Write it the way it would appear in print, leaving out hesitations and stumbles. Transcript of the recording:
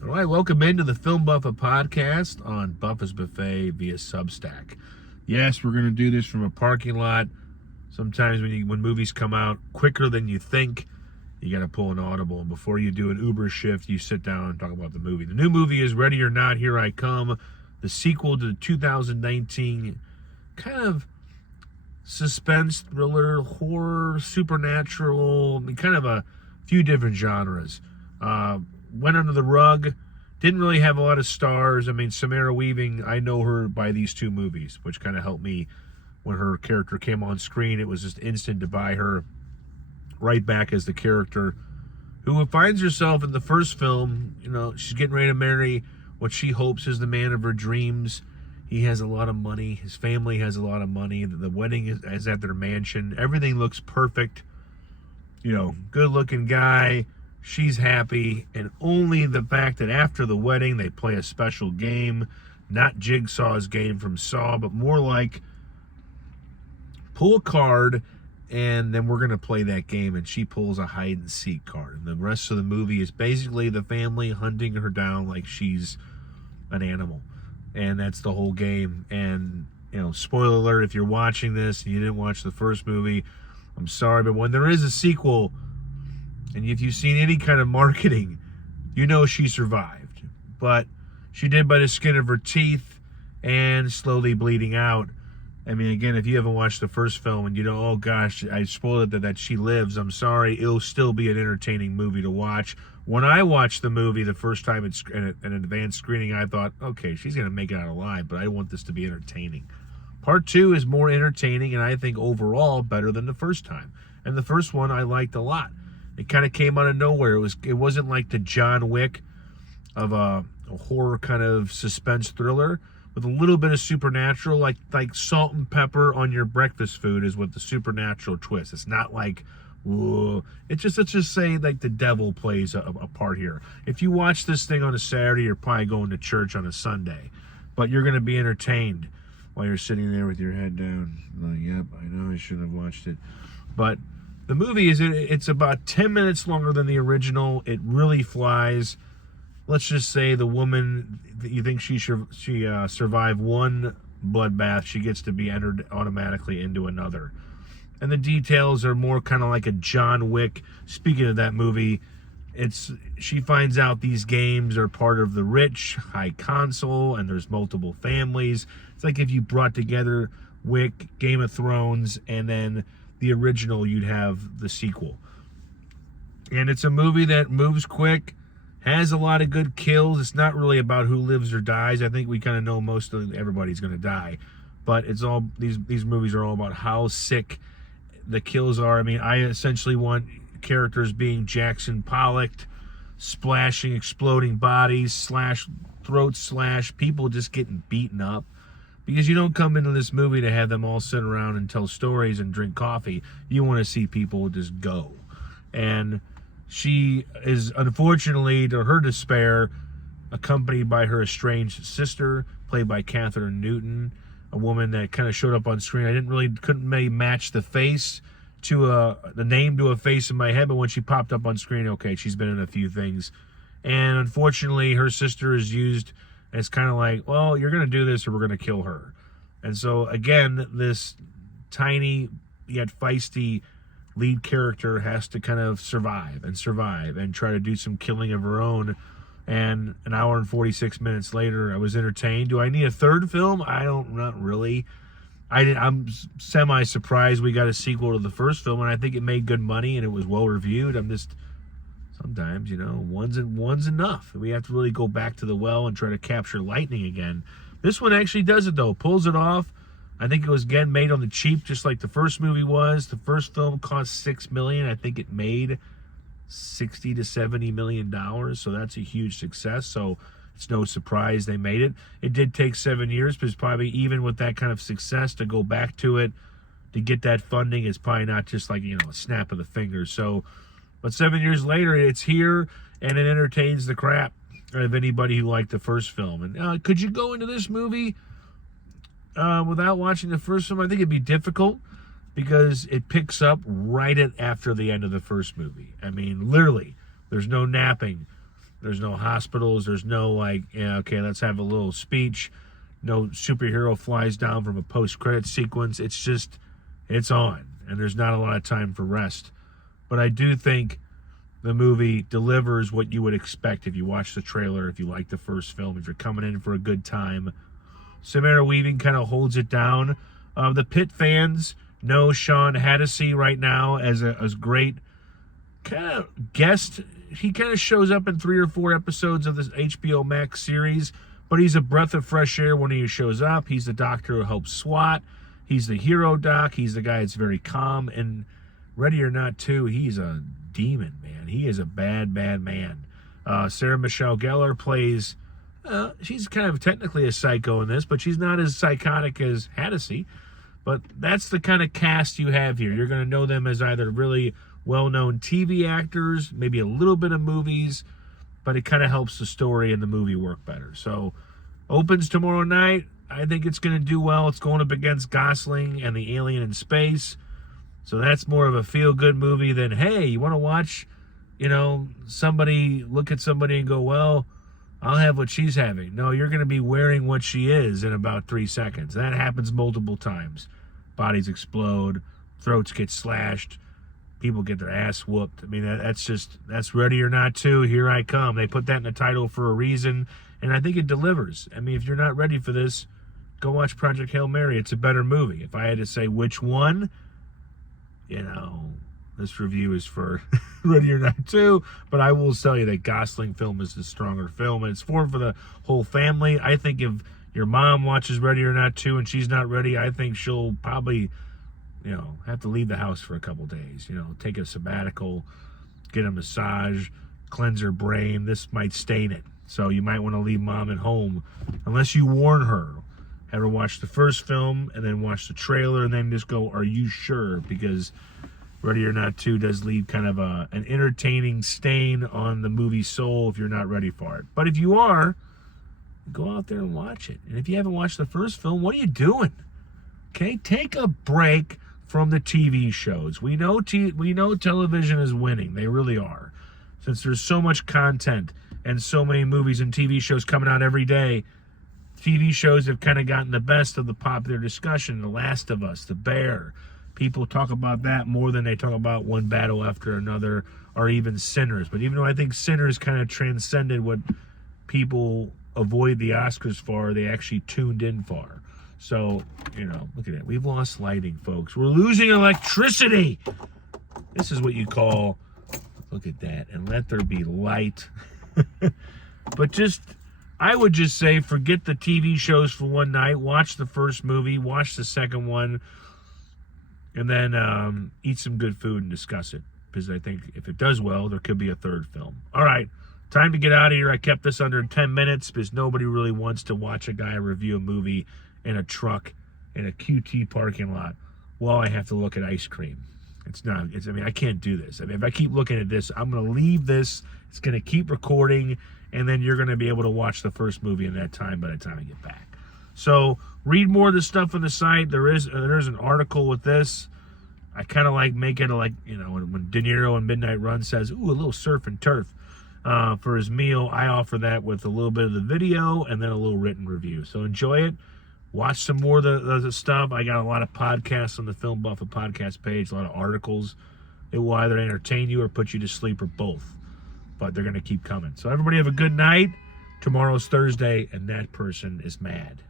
All right, welcome into the Film Buffa podcast on Buffa's Buffet via Substack. Yes, we're going to do this from a parking lot. Sometimes when movies come out quicker than you think, you got to pull an audible. And before you do an Uber shift, you sit down and talk about the movie. The new movie is Ready or Not, Here I Come, the sequel to the 2019 kind of suspense, thriller, horror, supernatural, kind of a few different genres. Went under the rug, didn't really have a lot of stars. I mean, Samara Weaving, I know her by these two movies, which kind of helped me when her character came on screen. It was just instant to buy her right back as the character who finds herself in the first film. You know, she's getting ready to marry what she hopes is the man of her dreams. He has a lot of money. His family has a lot of money. The wedding is at their mansion. Everything looks perfect. You know, good-looking guy. She's happy. And only the fact that after the wedding, they play a special game. Not Jigsaw's game from Saw, but more like pull a card, and then we're going to play that game. And she pulls a hide-and-seek card. And the rest of the movie is basically the family hunting her down like she's an animal. And that's the whole game. And, you know, spoiler alert, if you're watching this and you didn't watch the first movie, I'm sorry, but when there is a sequel, and if you've seen any kind of marketing, you know she survived. But she did by the skin of her teeth and slowly bleeding out. I mean, again, if you haven't watched the first film and you know, oh gosh, I spoiled it that she lives, I'm sorry, it'll still be an entertaining movie to watch. When I watched the movie the first time in an advanced screening, I thought, okay, she's going to make it out alive, but I want this to be entertaining. Part 2 is more entertaining, and I think overall better than the first time. And the first one I liked a lot. It kind of came out of nowhere. It wasn't like the John Wick of a horror kind of suspense thriller with a little bit of supernatural, like salt and pepper on your breakfast food is what the supernatural twist. It's not like, whoa. Let's just say like the devil plays a part here. If you watch this thing on a Saturday, you're probably going to church on a Sunday, but you're going to be entertained while you're sitting there with your head down. Like, yep, I know I should have watched it. But the movie it's about 10 minutes longer than the original. It really flies. Let's just say the woman, you think she survived one bloodbath, she gets to be entered automatically into another. And the details are more kind of like a John Wick. Speaking of that movie, she finds out these games are part of the rich, high console, and there's multiple families. It's like if you brought together Wick, Game of Thrones, and then the original, you'd have the sequel. And it's a movie that moves quick, has a lot of good kills. It's not really about who lives or dies. I think we kind of know most of everybody's going to die. But it's all these movies are all about how sick the kills are. I mean, I essentially want characters being Jackson Pollocked, splashing, exploding bodies, throat slash, people just getting beaten up. Because you don't come into this movie to have them all sit around and tell stories and drink coffee. You want to see people just go. And she is, unfortunately, to her despair, accompanied by her estranged sister, played by Catherine Newton, a woman that kind of showed up on screen. Couldn't maybe match the face to the name to a face in my head, but when she popped up on screen, okay, she's been in a few things. And unfortunately, her sister is used as kind of like, well, you're going to do this or we're going to kill her. And so, again, this tiny yet feisty lead character has to kind of survive and try to do some killing of her own. And an hour and 46 minutes later, I was entertained. Do I need a third film? Not really. I'm semi-surprised we got a sequel to the first film, and I think it made good money and it was well-reviewed. Sometimes, you know, one's enough. We have to really go back to the well and try to capture lightning again. This one actually does it, though. Pulls it off. I think it was, again, made on the cheap, just like the first movie was. The first film cost $6 million. I think it made $60 to $70 million, so that's a huge success. So it's no surprise they made it. It did take 7 years, because probably even with that kind of success, to go back to it, to get that funding, is probably not just like, you know, a snap of the fingers. So, but 7 years later, it's here, and it entertains the crap of anybody who liked the first film. And could you go into this movie without watching the first film? I think it'd be difficult, because it picks up right after the end of the first movie. I mean, literally, there's no napping. There's no hospitals. There's no like, yeah, okay, let's have a little speech. No superhero flies down from a post-credit sequence. It's just, it's on. And there's not a lot of time for rest. But I do think the movie delivers what you would expect if you watch the trailer, if you like the first film, if you're coming in for a good time. Samara Weaving kind of holds it down. The Pitt fans know Sean Hannity right now as great kind of guest. He kind of shows up in 3 or 4 episodes of this HBO Max series, but he's a breath of fresh air when he shows up. He's the doctor who helps SWAT. He's the hero doc. He's the guy that's very calm. And Ready or Not 2, he's a demon, man. He is a bad, bad man. Sarah Michelle Gellar plays, she's kind of technically a psycho in this, but she's not as psychotic as Hannity. But that's the kind of cast you have here. You're going to know them as either really well-known TV actors, maybe a little bit of movies, but it kind of helps the story and the movie work better. So, opens tomorrow night. I think it's going to do well. It's going up against Gosling and the Alien in Space. So that's more of a feel-good movie than, hey, you want to watch, somebody look at somebody and go, well, I'll have what she's having. No, you're going to be wearing what she is in about 3 seconds. That happens multiple times. Bodies explode, throats get slashed, people get their ass whooped. I mean, that's Ready or Not 2, Here I Come. They put that in the title for a reason, and I think it delivers. I mean, if you're not ready for this, go watch Project Hail Mary. It's a better movie. If I had to say which one, this review is for Ready or Not 2, but I will tell you that Gosling film is the stronger film, and it's for the whole family. I think if your mom watches Ready or Not 2 and she's not ready, I think she'll probably, have to leave the house for a couple days, take a sabbatical, get a massage, cleanse her brain. This might stain it. So you might want to leave mom at home unless you warn her. Have her watch the first film and then watch the trailer and then just go, are you sure? Because Ready or Not 2 does leave kind of an entertaining stain on the movie soul if you're not ready for it. But if you are, go out there and watch it. And if you haven't watched the first film, what are you doing? Okay, take a break from the TV shows. We know television is winning. They really are. Since there's so much content and so many movies and TV shows coming out every day, TV shows have kind of gotten the best of the popular discussion. The Last of Us, The Bear. People talk about that more than they talk about One Battle After Another or even Sinners. But even though I think Sinners kind of transcended what people avoid the Oscars for, they actually tuned in for. So, look at that. We've lost lighting, folks. We're losing electricity. This is what you call, look at that, and let there be light. But I would just say forget the TV shows for one night. Watch the first movie. Watch the second one. And then eat some good food and discuss it. Because I think if it does well, there could be a third film. All right. Time to get out of here. I kept this under 10 minutes because nobody really wants to watch a guy review a movie in a truck in a QT parking lot while I have to look at ice cream. I can't do this. If I keep looking at this, I'm going to leave this. It's going to keep recording, and then you're going to be able to watch the first movie in that time by the time I get back. So read more of the stuff on the site. There's an article with this. I kind of make it when De Niro in Midnight Run says, ooh, a little surf and turf for his meal. I offer that with a little bit of the video and then a little written review. So enjoy it. Watch some more of the stuff. I got a lot of podcasts on the Film Buffa podcast page, a lot of articles. It will either entertain you or put you to sleep or both. But they're going to keep coming. So everybody have a good night. Tomorrow's Thursday, and that person is mad.